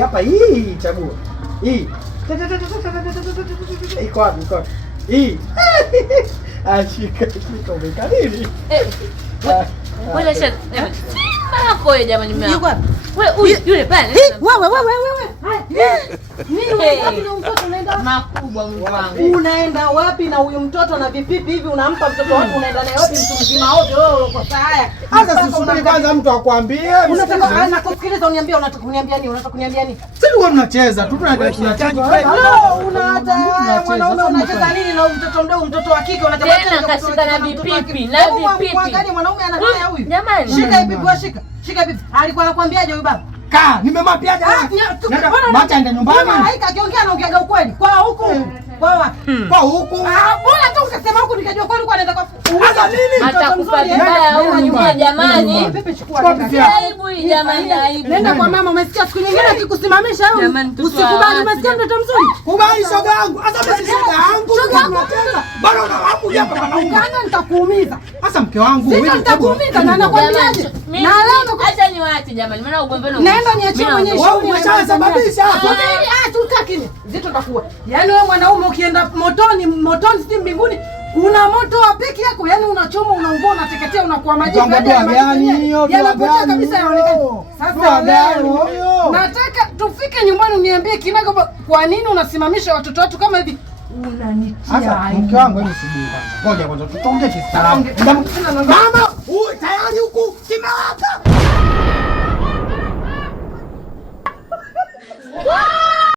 hapa hii chagua. Hii. Iko wapi? Iko wapi? Hii. Ashika umeka nini? Wewe shati. Mako wewe jamani mimi. Yuko wapi? Wewe yule pale. Wewe. Nini wapi na mtoto unaenda? Makubwa Mungu wangu. Unaenda wapi na huyu mtoto na vipipi hivi unampa mtoto wako unaenda naye wapi mtu mzima wote wewe uko saa haya? Hata sisubiri kwanza mtu akwambie. Unataka nakusikiliza uniambie unataka kuniambia nini? Unataka kuniambia nini? Sisi wewe mnacheza tu tunacheza. Unaata mwanaume unacheza nini na mtoto mdogo mtoto wa kike unataka tena kashika na vipipi na vipipi. Angalia mwanaume ana haya huyu. Jamani. Shika vipipi washika. Shika vipipi. Alikuwa anakuambiaje huyu baba? Kaa, nimemapiaje wewe? Macha enda nyumbani. Malaika akiongea anaongeaga ukweli. Kwa huku. Kwa huku. Bora tu ukasema huku nikajua kweli kwa anaenda kwa. Hata nini? Atakupa vibaya huyu nyuma jamani. Aibu jamani, aibu. Nenda kwa mama umesikia siku nyingine akikusimamisha huyu. Usikubali umesikia mtoto mzuri. Kubali shoga yangu. Hata mimi shoga yangu. Shoga yangu. Bado unawakuja hapa mwanaume. Kana nitakuumiza. Sasa mke wangu wewe nitakuumiza na nakwambiaje? Na leo acha niwaache jamani. Maana ugombe na nenda niachie mwenyewe wewe umeshasababisha hapo. Tutakini. Zito takuwa. Yaani wewe mwanaume ukienda motoni si mbinguni una moto wa peke yako, yani unachoma unaungua unateketea unakuwa majivu gani hiyo yanapotea kabisa yaonekana. Sasa leo nataka tufike nyumbani uniambie kinaga kwa nini unasimamisha watoto watu kama hivi? Unanitia aibu. Mke wangu hebu subiri kwanza. Ngoja kwanza tutonge kistaarabu. Mama, tayari huku kimewaka.